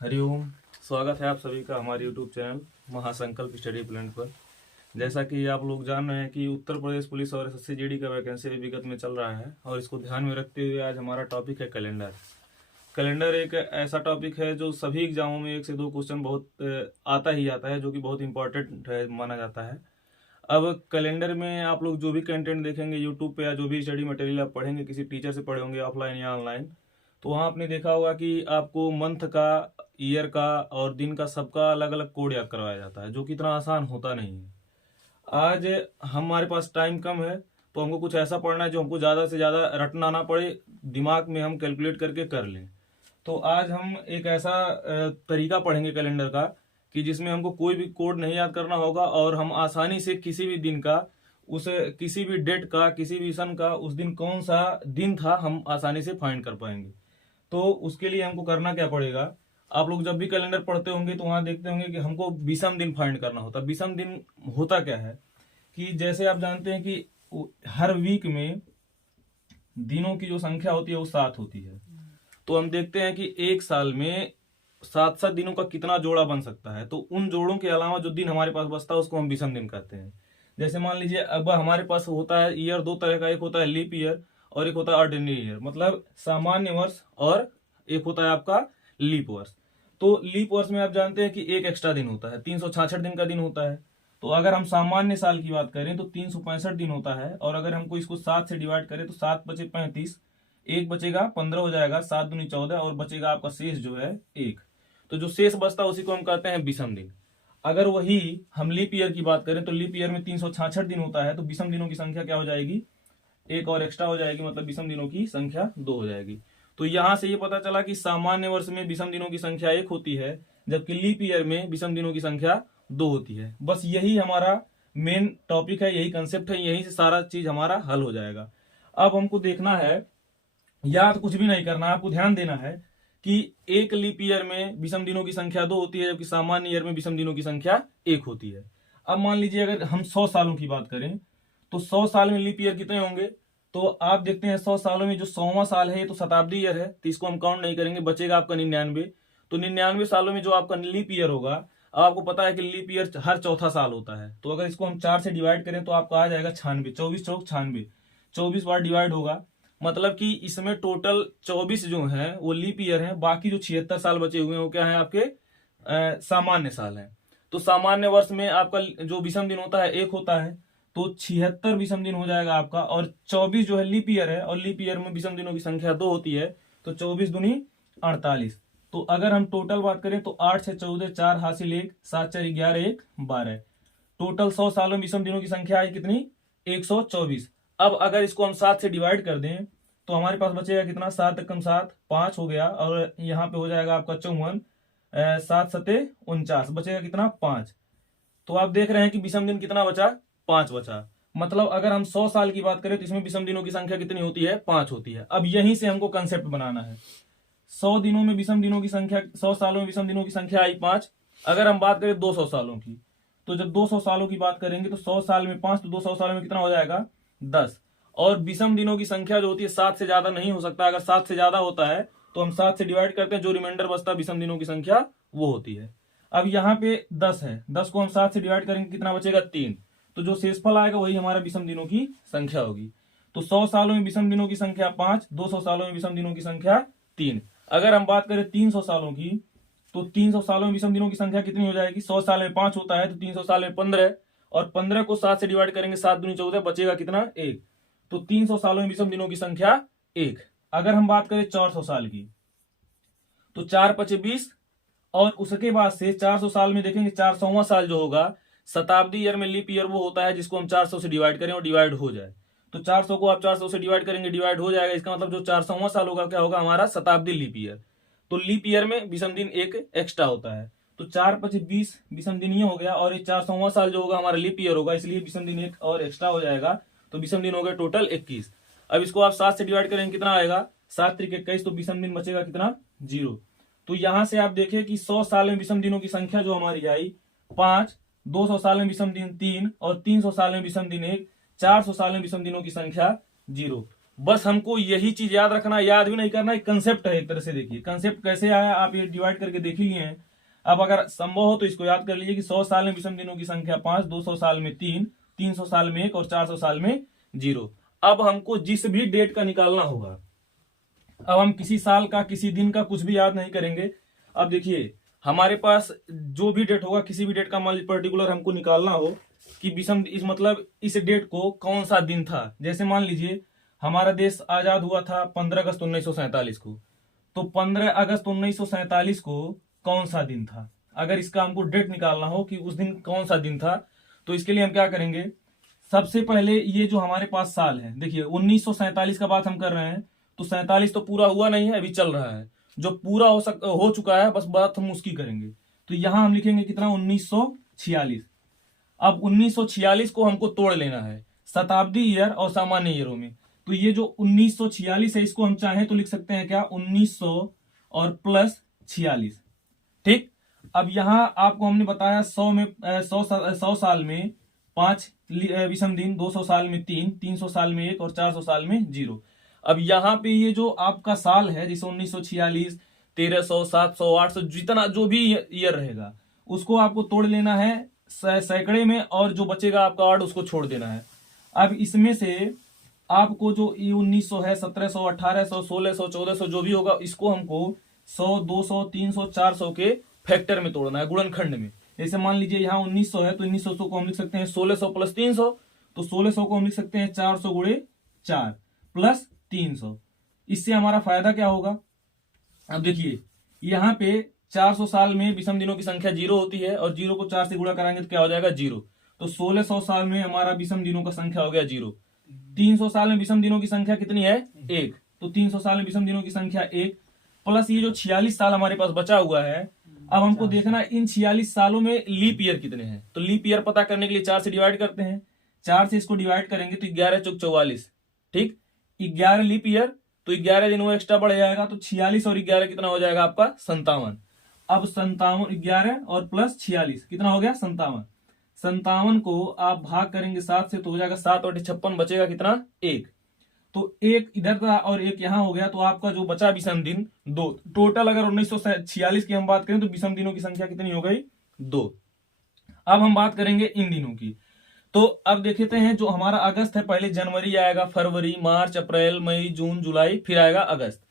हरिओम। स्वागत है आप सभी का हमारे यूट्यूब चैनल महासंकल्प स्टडी प्लान पर। जैसा कि आप लोग जान रहे हैं कि उत्तर प्रदेश पुलिस और एसएससी जीडी का वैकेंसी विगत में चल रहा है और इसको ध्यान में रखते हुए आज हमारा टॉपिक है कैलेंडर। कैलेंडर एक ऐसा टॉपिक है जो सभी एग्जामों में 1 से 2 क्वेश्चन बहुत आता ही आता है, जो कि बहुत इंपॉर्टेंट है माना जाता है। अब कैलेंडर में आप लोग जो भी कंटेंट देखेंगे यूट्यूब पे या जो भी स्टडी मटेरियल आप पढ़ेंगे, किसी टीचर से पढ़े होंगे ऑफलाइन या ऑनलाइन, तो वहाँ आपने देखा होगा कि आपको मंथ का, ईयर का और दिन का सबका अलग अलग कोड याद करवाया जाता है, जो कि इतना आसान होता नहीं है। आज हमारे पास टाइम कम है तो हमको कुछ ऐसा पढ़ना है जो हमको ज़्यादा से ज़्यादा रटना ना पड़े, दिमाग में हम कैलकुलेट करके कर लें। तो आज हम एक ऐसा तरीका पढ़ेंगे कैलेंडर का कि जिसमें हमको कोई भी कोड नहीं याद करना होगा और हम आसानी से किसी भी दिन का, उस किसी भी डेट का, किसी भी सन का, उस दिन कौन सा दिन था, हम आसानी से फाइंड कर पाएंगे। तो उसके लिए हमको करना क्या पड़ेगा, आप लोग जब भी कैलेंडर पढ़ते होंगे तो वहां देखते होंगे कि हमको विषम दिन फाइंड करना होता है। विषम दिन होता क्या है कि जैसे आप जानते हैं कि हर वीक में दिनों की जो संख्या होती है वो 7 होती है। तो हम देखते हैं कि एक साल में 7 दिनों का कितना जोड़ा बन सकता है। तो उन जोड़ों के अलावा जो दिन हमारे पास बचता है उसको हम विषम दिन कहते हैं। जैसे मान लीजिए अब हमारे पास होता है ईयर 2 तरह का, एक होता है लीप ईयर और एक होता है ऑर्डिनरी ईयर, मतलब सामान्य वर्ष, और एक होता है आपका लीप वर्ष। तो लीप वर्ष में आप जानते हैं कि एक एक्स्ट्रा दिन होता है, 366 दिन का दिन होता है। तो अगर हम सामान्य साल की बात करें तो 365 दिन होता है, और अगर हमको इसको 7 से डिवाइड करें तो 7 बचे 35, एक बचेगा 15 हो जाएगा, 7 दूनी 14, और बचेगा आपका शेष जो है 1। तो जो शेष बचता है उसी को हम कहते हैं विषम दिन। अगर वही हम लीप ईयर की बात करें तो लीप ईयर में 366 दिन होता है, तो विषम दिनों की संख्या क्या हो जाएगी, एक और एक्स्ट्रा हो जाएगी, मतलब विषम दिनों की संख्या 2 हो जाएगी। तो यहां से ये पता चला कि सामान्य वर्ष में विषम दिनों की संख्या 1 होती है, जबकि लीप ईयर में विषम दिनों की संख्या 2 होती है। बस यही हमारा मेन टॉपिक है, यही कंसेप्ट है, यही से सारा चीज हमारा हल हो जाएगा। अब हमको देखना है, याद कुछ भी नहीं करना, आपको ध्यान देना है कि एक लीप ईयर में विषम दिनों की संख्या 2 होती है, जबकि सामान्य ईयर में विषम दिनों की संख्या 1 होती है। अब मान लीजिए अगर हम 100 सालों की बात करें तो 100 साल में लीप ईयर कितने होंगे, तो आप देखते हैं 100 सालों में जो 100वां साल है ये तो शताब्दी ईयर है, तो इसको हम काउंट नहीं करेंगे, बचेगा आपका 99। तो 99 सालों में जो आपका लीप ईयर होगा, अब आपको पता है कि लीप ईयर हर चौथा साल होता है, तो अगर इसको हम 4 से डिवाइड करें तो आपका आ जाएगा 96, 24 चौक 96, 24 बार डिवाइड होगा। मतलब कि इसमें टोटल 24 जो है वो लीप ईयर है, बाकी जो 76 साल बचे हुए हैं वो क्या है, आपके सामान्य साल है। तो सामान्य वर्ष में आपका जो विषम दिन होता है 1 होता है, तो 76 विषम दिन हो जाएगा आपका, और 24 जो है लीप ईयर है, और लीप ईयर में विषम दिनों की संख्या 2 होती है, तो 24 दूनी 48। तो अगर हम टोटल बात करें तो 8 से 14, 4 हासिल 1, 7 4 11, 1 12, टोटल 100 सालों में विषम दिनों की संख्या है कितनी, 124। अब अगर इसको हम 7 से डिवाइड कर दें तो हमारे पास बचेगा कितना, 7 एकम 7, 5 हो गया, और यहाँ पे हो जाएगा आपका 54, 7 सते 49, बचेगा कितना, 5। तो आप देख रहे हैं कि विषम दिन कितना बचा, 5 बचा। मतलब अगर हम 100 साल की बात करें तो इसमें विषम दिनों की संख्या कितनी होती है, 5 होती है। अब यहीं से हमको कंसेप्ट बनाना है। 100 दिनों में विषम दिनों की संख्या, 100 सालों में विषम दिनों की संख्या आई 5। अगर हम बात करें 200 सालों की, तो जब 200 सालों की बात करेंगे तो 100 साल में 5, तो 200 सालों में कितना हो जाएगा, 10। और विषम दिनों की संख्या जो होती है 7 से ज्यादा नहीं हो सकता, अगर 7 से ज्यादा होता है तो हम 7 से डिवाइड करते हैं, जो रिमाइंडर बचता है विषम दिनों की संख्या वो होती है। अब यहाँ पे 10 है, 10 को हम 7 से डिवाइड करेंगे, कितना बचेगा, 3। तो जो शेषफल आएगा वही हमारा विषम दिनों की संख्या होगी। तो 100 सालों में विषम दिनों की संख्या 5, 200 सालों में विषम दिनों की संख्या 3। अगर हम बात करें 300 सालों की, तो 300 सालों में विषम दिनों की संख्या कितनी हो जाएगी, 100 साल में 5 होता है, तो 300 साल में 15, और 15 को 7 से डिवाइड करेंगे, 7 दूनी 14, बचेगा कितना, 1। तो 300 सालों में विषम दिनों की संख्या 1। अगर हम बात करें 400 साल की, तो 4 पचे 20, और उसके बाद से 400 साल में देखेंगे 400वां साल जो होगा, शताब्दी ईयर में लीप ईयर वो होता है जिसको हम 400 से डिवाइड करें और डिवाइड हो जाए। तो 400 को आप 400 से डिवाइड करेंगे, डिवाइड हो जाएगा, इसका मतलब जो 400वां साल होगा क्या होगा, हमारा शताब्दी लीप ईयर। तो लीप ईयर में विषम दिन 1 एक्स्ट्रा होता है, तो 4 पचे 20 विषम दिन ये हो गया, और ये 400वां साल जो होगा हमारा लीप ईयर होगा, इसलिए विषम दिन 1 और एक्स्ट्रा हो जाएगा, तो विषम दिन हो गए टोटल 21। अब इसको आप 7 से डिवाइड करेंगे, कितना आएगा, 7 त्रिक 21, तो विषम दिन बचेगा कितना, 0। तो यहां से आप देखें कि 100 साल में विषम दिनों की संख्या जो हमारी आई 5, 200 साल में विषम दिन 3, और 300 साल में विषम दिन 1, 400 साल में विषम दिनों की संख्या 0। बस हमको यही चीज याद रखना, याद भी नहीं करना, एक कंसेप्ट है एक तरह से। देखिए कंसेप्ट कैसे आया, आप ये डिवाइड करके देख ही लिए हैं। अब अगर संभव हो तो इसको याद कर लीजिए कि 100 साल में विषम दिनों की संख्या 5, 200 साल में 3, 300 साल में 1 और 400 साल में 0। अब हमको जिस भी डेट का निकालना होगा, अब हम किसी साल का किसी दिन का कुछ भी याद नहीं करेंगे। अब देखिए हमारे पास जो भी डेट होगा, किसी भी डेट का मान लीजिए पर्टिकुलर हमको निकालना हो कि विषम इस मतलब इस डेट को कौन सा दिन था। जैसे मान लीजिए हमारा देश आजाद हुआ था 15 अगस्त 1947 को, तो 15 अगस्त 1947 को कौन सा दिन था। अगर इसका हमको डेट निकालना हो कि उस दिन कौन सा दिन था, तो इसके लिए हम क्या करेंगे, सबसे पहले ये जो हमारे पास साल है, देखिए 1947 का बात हम कर रहे हैं, तो 47 तो पूरा हुआ नहीं है, अभी चल रहा है। जो पूरा हो चुका है बस बात हम उसकी करेंगे। तो यहां हम लिखेंगे कितना, 1946। अब 1946 को हमको तोड़ लेना है शताब्दी ईयर और सामान्य ईयरों में। तो ये जो 1946 है इसको हम चाहें तो लिख सकते हैं क्या, 1900 और प्लस 46। ठीक। अब यहां आपको हमने बताया 100 में 100 साल में 5 विषम दिन, 200 साल में 3, 300 साल में 1 और 400 साल में 0। अब यहाँ पे ये जो आपका साल है, जैसे 1946, 1300, 700, 800, जितना जो भी ईयर रहेगा उसको आपको तोड़ लेना है सैकड़े में, और जो बचेगा आपका ऑड उसको छोड़ देना है। अब इसमें से आपको जो 1900 है, 1700, 1800, 1600, 1400 जो भी होगा, इसको हमको 100, 200, 300, 400 के फैक्टर में तोड़ना है, गुणनखंड में। जैसे मान लीजिए यहाँ 1900 है तो 1900 को हम लिख सकते हैं 1600 प्लस 300, तो 1600 को हम लिख सकते हैं 400 गुणे 4 प्लस 300। इससे हमारा फायदा क्या होगा, अब देखिए यहाँ पे 400 साल में विषम दिनों की संख्या 0 होती है, और 0 को 4 से गुणा कराएंगे तो क्या हो जाएगा, 0। तो 1600 साल में हमारा विषम दिनों का संख्या हो गया 0। 300 साल में विषम दिनों की संख्या कितनी है, 1, तो 300 साल में विषम दिनों की संख्या 1 प्लस ये जो 46 साल हमारे पास बचा हुआ है। अब हमको देखना इन 46 सालों में लीप ईयर कितने हैं। तो लीप ईयर पता करने के लिए 4 से डिवाइड करते हैं, 4 से इसको डिवाइड करेंगे तो 11 चौक 44। ठीक, 11 लीप ईयर, तो 11 दिन वो एक्स्ट्रा बढ़ जाएगा, तो 46 और 11 कितना हो जाएगा आपका, 57। अब 57, 11 और प्लस 46 कितना हो गया, 57। 57 को आप भाग करेंगे 7 से तो हो जाएगा 7 और 56, बचेगा कितना, 1। तो 1 इधर था और 1 यहां हो गया, तो आपका जो बचा विषम दिन 2। टोटल अगर 1946 की हम बात करें तो विषम दिनों की संख्या कितनी हो गई, 2। अब हम बात करेंगे इन दिनों की। तो अब देखते हैं, जो हमारा अगस्त है, पहले जनवरी आएगा, फरवरी, मार्च, अप्रैल, मई, जून, जुलाई, फिर आएगा अगस्त।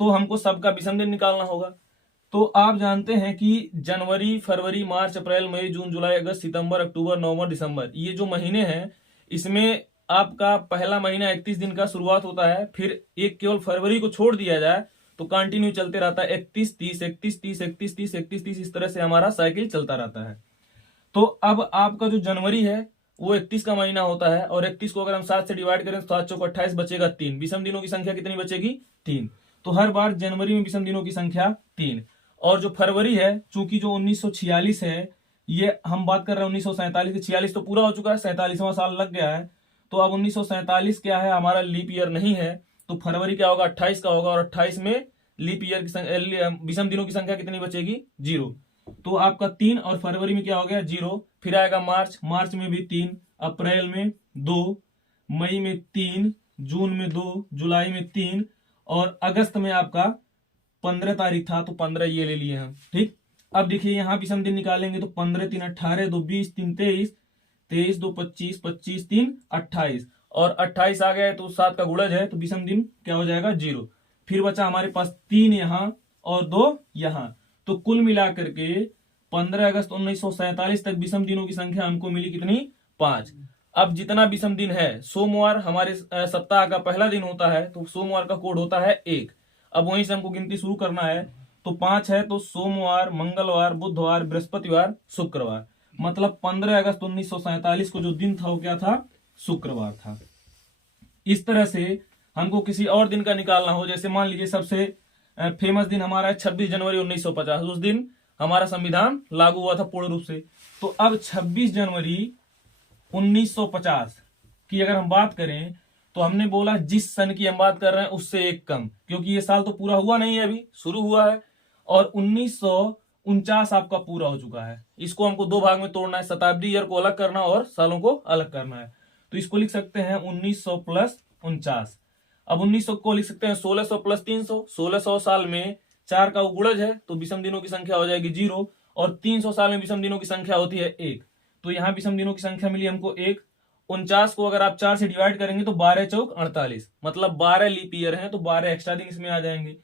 तो हमको सबका विषम दिन निकालना होगा। तो आप जानते हैं कि जनवरी, फरवरी, मार्च, अप्रैल, मई, जून, जुलाई, अगस्त, सितंबर, अक्टूबर, नवंबर, दिसंबर, ये जो महीने हैं, इसमें आपका पहला महीना 31 दिन का शुरुआत होता है, फिर एक केवल फरवरी को छोड़ दिया जाए तो कंटिन्यू चलते रहता है, 31, 30, 31, 30, 31, 30, 31, 30, इस तरह से हमारा साइकिल चलता रहता है। तो अब आपका जो जनवरी है वो 31 का महीना होता है, और 31 को अगर हम 7 से डिवाइड करें तो 7 चौक 28, बचेगा 3। विषम दिनों की संख्या कितनी बचेगी, 3। तो हर बार जनवरी में विषम दिनों की संख्या 3। और जो फरवरी है, चूंकि जो 1946 है, ये हम बात कर रहे हैं 1947 की, 46 तो पूरा हो चुका है, 47वां साल लग गया है। तो अब 1947 क्या है, हमारा लीप ईयर नहीं है, तो फरवरी क्या होगा, 28 का होगा, और 28 में लीप ईयर की विषम दिनों की संख्या कितनी बचेगी, 0। तो आपका 3, और फरवरी में क्या हो गया, 0। फिर आएगा मार्च, मार्च में भी 3, अप्रैल में 2, मई में 3, जून में 2, जुलाई में 3, और अगस्त में आपका 15 तारीख था तो 15 ये ले लिए हम। ठीक, अब देखिए यहाँ विषम दिन निकालेंगे तो 15 3 18, 2 20, 3 23, 23 2 25, 25 3 28, और 28 आ गया तो 7 का गुणज है, तो विषम दिन क्या हो जाएगा, 0। फिर बचा हमारे पास 3 यहाँ और 2 यहाँ, तो कुल मिलाकर के 15 अगस्त 1947 तक विषम दिनों की संख्या हमको मिली कितनी, 5। अब जितना विषम दिन है, सोमवार हमारे सप्ताह का पहला दिन होता है, तो सोमवार का कोड होता है 1। अब वहीं से हमको गिनती शुरू करना है, तो 5 है तो सोमवार, मंगलवार, बुधवार, बृहस्पतिवार, शुक्रवार, मतलब 15 अगस्त 1947 को जो दिन था वो क्या था, शुक्रवार था। इस तरह से हमको किसी और दिन का निकालना हो, जैसे मान लीजिए सबसे फेमस दिन हमारा है 26 जनवरी 1950, उस दिन हमारा संविधान लागू हुआ था पूर्ण रूप से। तो अब 26 जनवरी 1950 की अगर हम बात करें, तो हमने बोला जिस सन की हम बात कर रहे हैं उससे एक कम, क्योंकि ये साल तो पूरा हुआ नहीं है, अभी शुरू हुआ है, और 1949 आपका पूरा हो चुका है। इसको हमको दो भाग में तोड़ना है, शताब्दी ईयर को अलग करना और सालों को अलग करना है। तो इसको लिख सकते हैं 1900 प्लस 49। अब 1900 को लिख सकते हैं 1600 प्लस 300। 1600 साल में 4 का गुणज है तो विषम दिनों की संख्या हो जाएगी 0, और 300 साल में विषम दिनों की संख्या होती है 1। तो यहाँ विषम दिनों की संख्या मिली हमको 1। 49 को अगर आप 4 से डिवाइड करेंगे तो 12 चौक 48, मतलब 12 लीप ईयर है तो 12 एक्स्ट्रा दिन इसमें आ जाएंगे।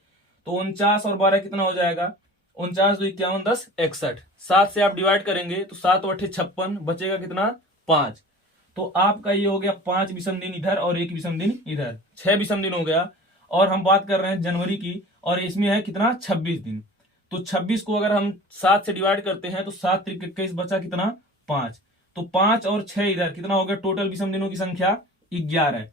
तो 49 और 12 कितना हो जाएगा, 49 2 51 10 61। 7 से आप डिवाइड करेंगे तो 7 8 56, बचेगा कितना 5। तो आपका ये हो गया 5 विषम दिन इधर और 1 विषम दिन इधर, 6 विषम दिन हो गया। और हम बात कर रहे हैं जनवरी की, और इसमें है कितना 26 दिन। तो 26 को अगर हम 7 से डिवाइड करते हैं तो 7 3 21, बचा कितना 5। तो 5 और 6 इधर कितना हो गया, टोटल विषम दिनों की संख्या 11।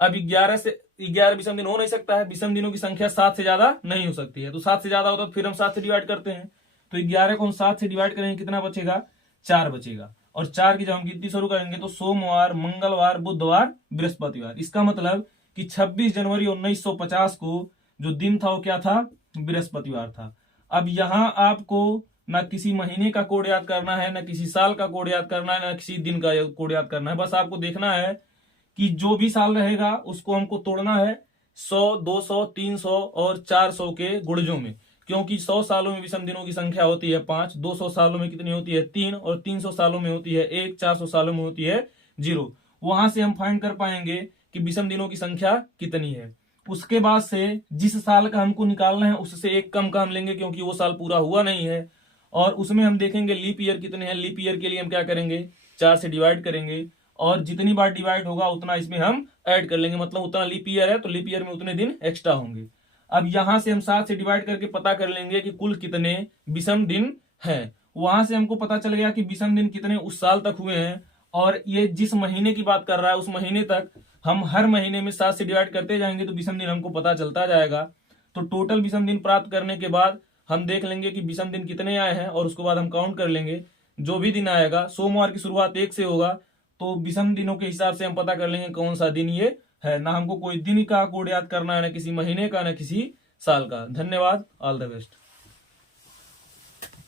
अब 11 से 11 विषम दिन हो नहीं सकता है, विषम दिनों की संख्या 7 से ज्यादा नहीं हो सकती है। तो 7 से ज्यादा होता तो फिर हम 7 से डिवाइड करते हैं। तो 11 को हम 7 से डिवाइड करेंगे कितना बचेगा, 4 बचेगा। और 4 की जब हम गिनती शुरू करेंगे तो सोमवार, मंगलवार, बुधवार, बृहस्पतिवार। इसका मतलब कि 26 जनवरी 1950 को जो दिन था वो क्या था, बृहस्पतिवार था। अब यहां आपको ना किसी महीने का कोड याद करना है, ना किसी साल का कोड याद करना है, ना किसी दिन का कोड याद करना है। बस आपको देखना है कि जो भी साल रहेगा उसको हमको तोड़ना है 100, 200, 300 और 400 के गुणजों में, क्योंकि 100 सालों में विषम दिनों की संख्या होती है 5, 200 सालों में कितनी होती है 3, और 300 सालों में होती है 1, 400 सालों में होती है 0। वहां से हम फाइंड कर पाएंगे कि विषम दिनों की संख्या कितनी है। उसके बाद से जिस साल का हमको निकालना है उससे एक कम का हम लेंगे, क्योंकि वो साल पूरा हुआ नहीं है। और उसमें हम देखेंगे लीप ईयर कितने हैं। लीप ईयर के लिए हम क्या करेंगे, 4 से डिवाइड करेंगे, और जितनी बार डिवाइड होगा उतना इसमें हम ऐड कर लेंगे, मतलब उतना लीप ईयर है तो लीप ईयर में उतने दिन एक्स्ट्रा होंगे। अब यहां से हम 7 से डिवाइड करके पता कर लेंगे कि कुल कितने विषम दिन हैं। वहां से हमको पता चल गया कि विषम दिन कितने उस साल तक हुए हैं, और ये जिस महीने की बात कर रहा है उस महीने तक हम हर महीने में 7 से डिवाइड करते जाएंगे तो विषम दिन हमको पता चलता जाएगा। तो टोटल विषम दिन प्राप्त करने के बाद हम देख लेंगे कि विषम दिन कितने आए हैं, और उसके बाद हम काउंट कर लेंगे। जो भी दिन आएगा, सोमवार की शुरुआत 1 से होगा तो विषम दिनों के हिसाब से हम पता कर लेंगे कौन सा दिन ये है। ना हमको कोई दिन का कोड याद करना है, ना किसी महीने का, ना किसी साल का। धन्यवाद, ऑल द बेस्ट।